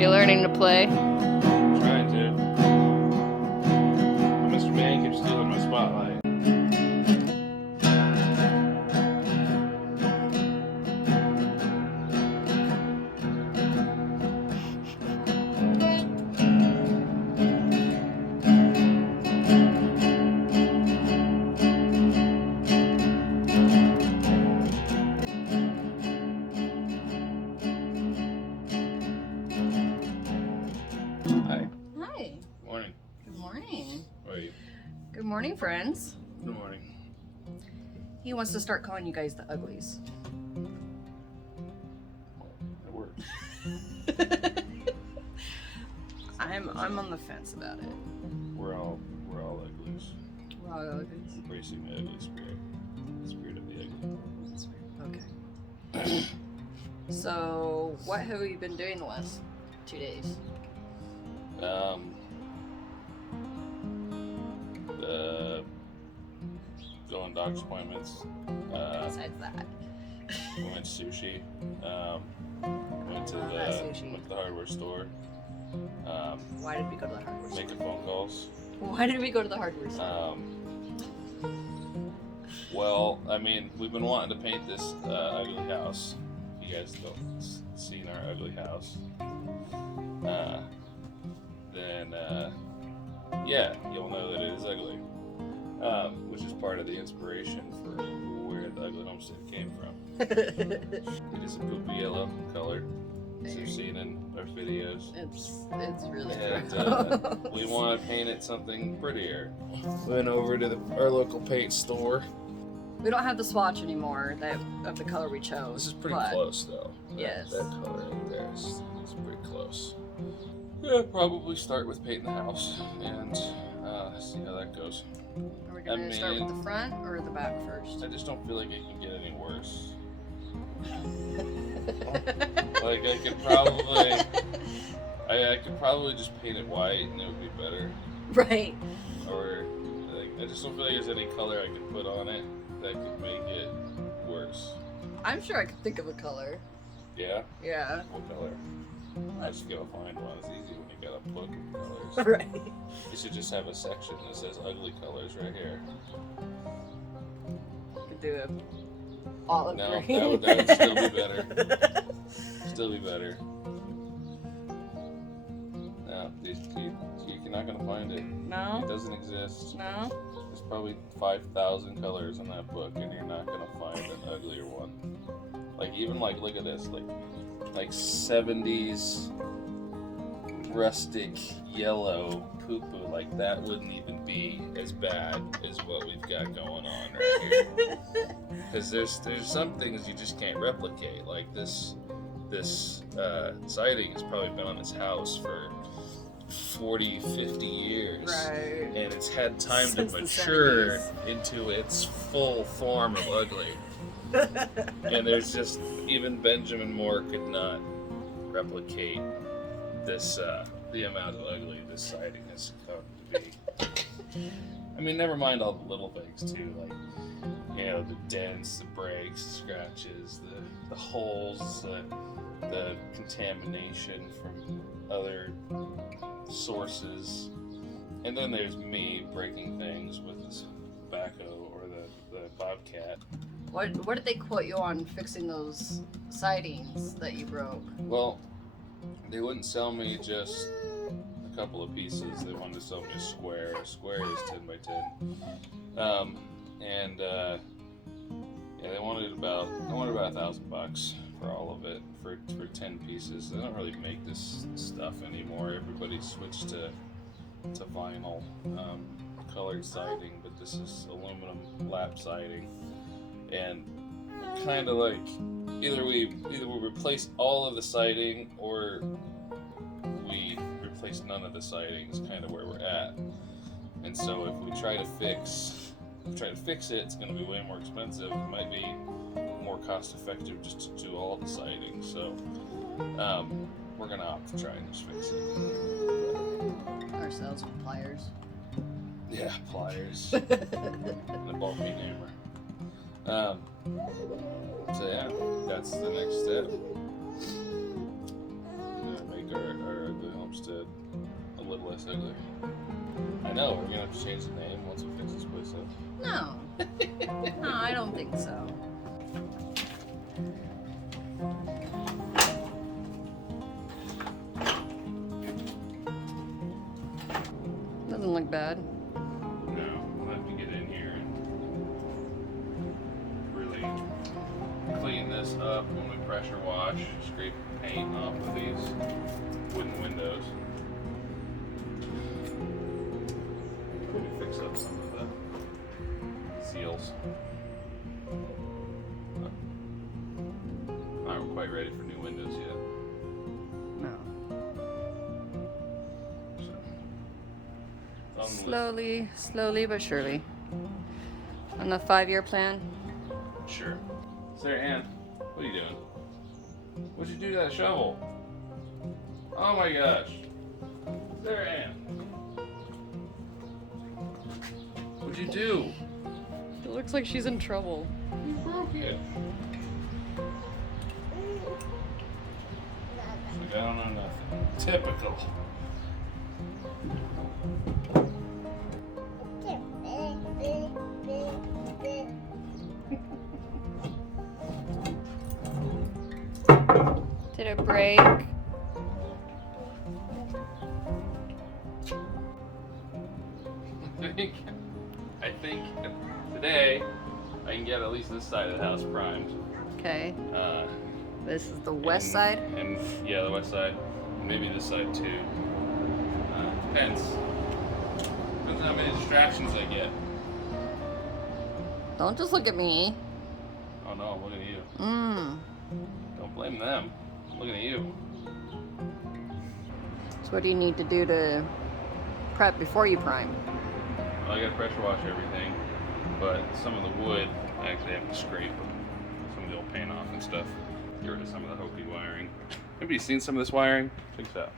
You learning to play? Trying to. Mr. Man keeps stealing my spotlight. Hi. Hi. Morning. Good morning. How are you? Good morning, friends. Good morning. He wants to start calling you guys the uglies. It works. I'm on the fence about it. We're all uglies. We're all uglies. Embracing the ugly spirit. The spirit of the ugly. Okay. So, what have you been doing the last 2 days? Going doctor's appointments. Besides that. Went to sushi. Went to Sushi. the hardware store. Why did we go to the hardware store? Making phone calls. Why did we go to the hardware store? Well, I mean, we've been wanting to paint this ugly house. If you guys don't seen our ugly house, then yeah, you'll know that it is ugly, which is part of the inspiration for where the ugly homestead came from. It is a poopy yellow color, as you've seen in our videos. It's really And we want to paint it something prettier. We went over to our local paint store. We don't have the swatch anymore of the color we chose. This is pretty but close, though. Yes. That color in there is pretty close. Yeah, probably start with painting the house and see how that goes. Are we going to start with the front or the back first? I just don't feel like it can get any worse. Like I could probably just paint it white and it would be better. Right. Or like, I just don't feel like there's any color I could put on it that could make it worse. I'm sure I could think of a color. Yeah? Yeah. What color? I just gotta find one. It's easy when you got a book of colors. Right. You should just have a section that says ugly colors right here. Could do a olive No, green. that would still be better. Still be better. No, you're not gonna find it. It No? doesn't exist. No? There's probably 5,000 colors in that book, and you're not gonna find an uglier one. Like even like look at this, like 70s rustic yellow poo-poo. Like that wouldn't even be as bad as what we've got going on right here. Because there's some things you just can't replicate. Like this siding has probably been on this house for 40, 50 years. Right. And it's had time Since to the mature 70s. into its full form of ugly. And there's just, even Benjamin Moore could not replicate this, the amount of ugly this siding has come to be. I mean, never mind all the little things too, like, you know, the dents, the breaks, the scratches, the holes, the contamination from other sources. And then there's me breaking things with this backhoe or the bobcat. What did they quote you on fixing those sidings that you broke? Well, they wouldn't sell me just a couple of pieces. They wanted to sell me a square. A square is 10 by 10. Yeah, they wanted about $1,000 for all of it for 10 pieces. They don't really make this stuff anymore. Everybody switched to vinyl colored siding, but this is aluminum lap siding. And kind of like either we replace all of the siding or we replace none of the siding is kind of where we're at. And so if we try to fix it, it's going to be way more expensive. It might be more cost effective just to do all the siding. So we're going to opt to try and just fix it. Ourselves with pliers. Yeah, pliers and a ball peen hammer. So yeah, that's the next step. We're gonna make our less ugly. I know, we're gonna have to change the name once we fix this place up. No. No, I don't think so. Doesn't look bad. No, we'll have to get in here and really clean this up when we pressure wash, scrape paint off of these wooden windows. Maybe fix up some of the seals. Not quite ready for new windows yet. No. So, it's on the list. Slowly but surely. On the 5-year plan. Sure. Sarah Ann, what are you doing? What'd you do to that shovel? Oh my gosh. Sarah Ann. What'd you do? It looks like she's in trouble. You broke it. Like I don't know nothing. Typical. Did it break? I think today I can get at least this side of the house primed. Okay. Uh, This is the west side? And yeah, the west side. Maybe this side too. Depends. Depends on how many distractions I get. Don't just look at me. Oh no, I'm looking at you. Mmm. Don't blame them. I'm looking at you. So what do you need to do to prep before you prime? Well, I gotta pressure wash everything, but some of the wood I actually have to scrape some of the old paint off and stuff. Get rid of some of the hokey wiring. Anybody seen some of this wiring? Check this out.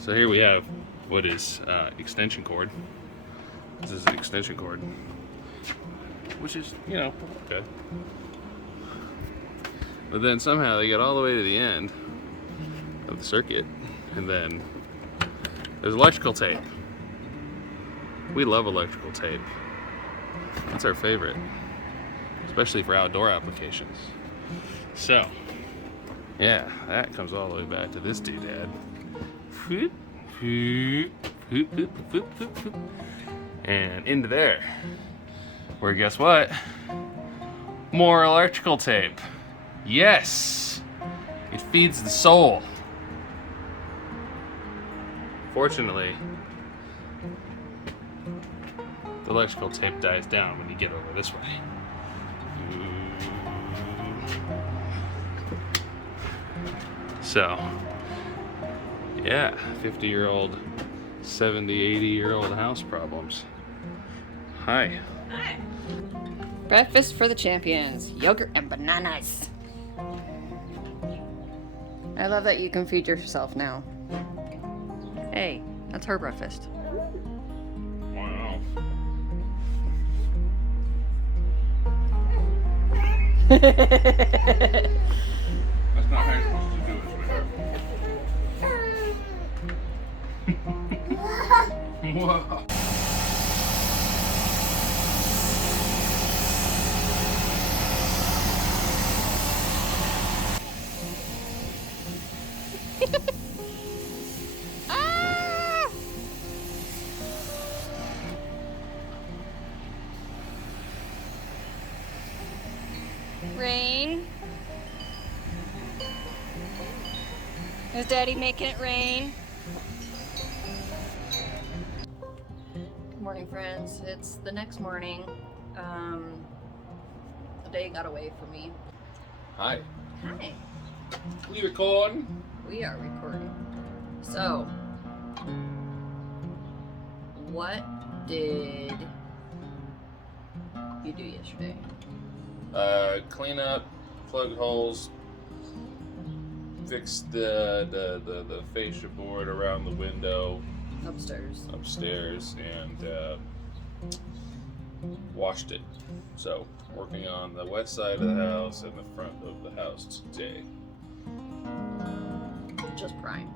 So here we have what is extension cord. This is an extension cord, which is, you know, okay. But then somehow they get all the way to the end of the circuit, and then there's electrical tape. We love electrical tape. That's our favorite, especially for outdoor applications. So, yeah, that comes all the way back to this doodad. And into there. Where guess what? More electrical tape. Yes! It feeds the soul. Fortunately, the electrical tape dies down when you get over this way. So, yeah, 50-year-old, 70, 80-year-old house problems. Hi. Hi. Breakfast for the champions. Yogurt and bananas. I love that you can feed yourself now. Hey, that's her breakfast. Wow. That's not how you're supposed to do it, sweetheart. Whoa. Ah! Rain. Is Daddy making it rain? Good morning, friends. It's the next morning. The day got away from me. Hi. Hi. We recording? We are recording. So, what did you do yesterday? Clean up, plug holes, fix the fascia board around the window upstairs, and washed it. So, working on the west side of the house and the front of the house today. just prime.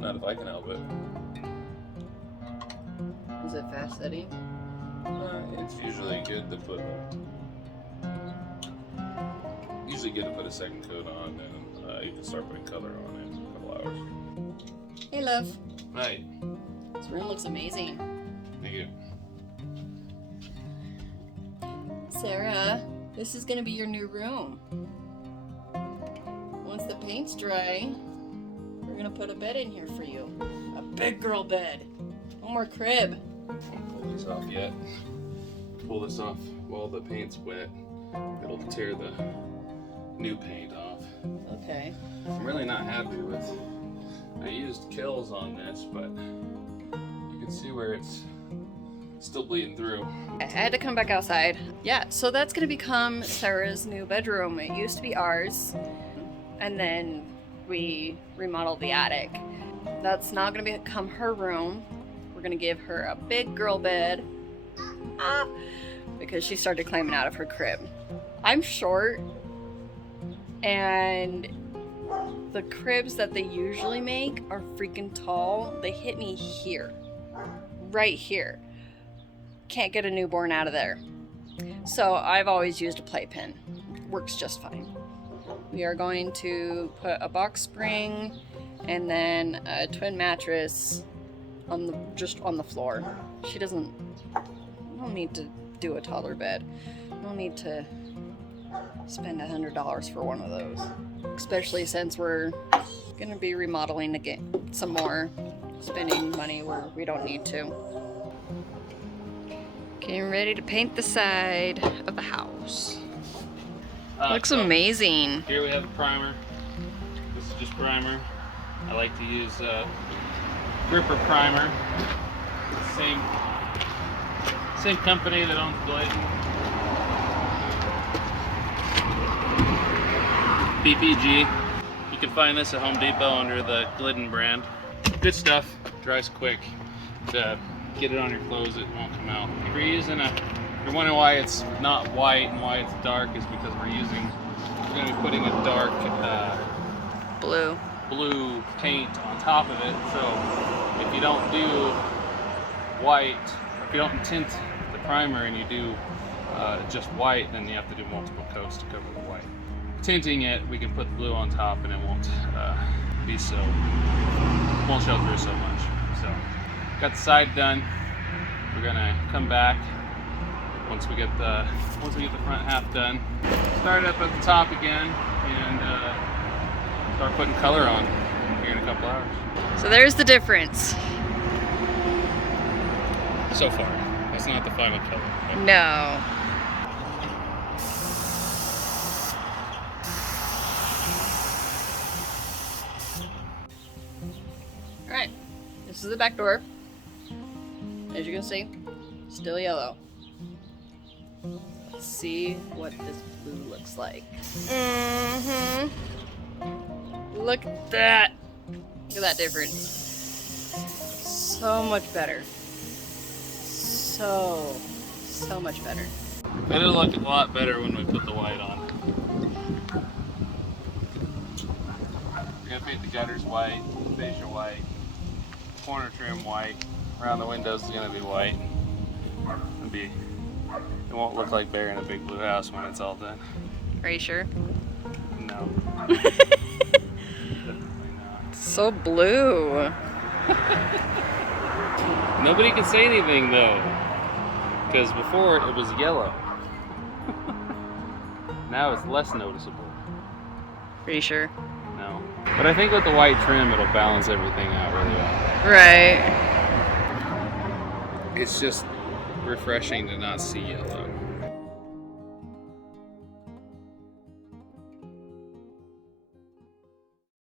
Not if I can help it. Is it fast setting? It's usually good to put a second coat on, and you can start putting color on it in a couple hours. Hey, love. Right. This room looks amazing. Thank you. Sarah, this is gonna be your new room. Once the paint's dry, we're gonna put a bed in here for you. A big girl bed. No more crib. I won't pull this off yet. Pull this off while the paint's wet. It'll tear the new paint off. Okay. I'm really not happy with. I used Kills on this, but you can see where it's still bleeding through. I had to come back outside. Yeah, so that's gonna become Sarah's new bedroom. It used to be ours, and then we remodeled the attic. That's now gonna become her room. We're gonna give her a big girl bed. Because she started climbing out of her crib. I'm short, and the cribs that they usually make are freaking tall. They hit me here, right here. Can't get a newborn out of there. So I've always used a playpen. Works just fine. We are going to put a box spring and then a twin mattress just on the floor. She don't need to do a taller bed. No need to spend $100 for one of those. Especially since we're gonna be remodeling again some more, spending money where we don't need to. Getting ready to paint the side of the house. Looks amazing. Here we have a primer. This is just primer. I like to use Gripper primer. Same company that owns Glidden. BPG. You can find this at Home Depot under the Glidden brand. Good stuff. Dries quick. To get it on your clothes, it won't come out. If you're wondering why it's not white and why it's dark, is because we're going to be putting a dark blue paint on top of it. So if you don't do white, if you don't tint the primer and you do just white, then you have to do multiple coats to cover the white. Tinting it, we can put the blue on top and it won't won't show through so much. So got the side done. We're gonna come back once we get the front half done. Start up at the top again and start putting color on here in a couple hours. So there's the difference. So far, that's not the final color. No. Alright, this is the back door. As you can see, still yellow. Let's see what this blue looks like. Look at that. Look at that difference. So much better. So much better. It'll look a lot better when we put the white on. We're gonna paint the gutters white, fascia white, corner trim white. Around the windows is gonna be white. It won't look like Bear in a Big Blue House when it's all done. Are you sure? No. Definitely not. So blue. Nobody can say anything though, because before it was yellow. Now it's less noticeable. Are you sure? No. But I think with the white trim, it'll balance everything out really well. Right. It's just refreshing to not see yellow.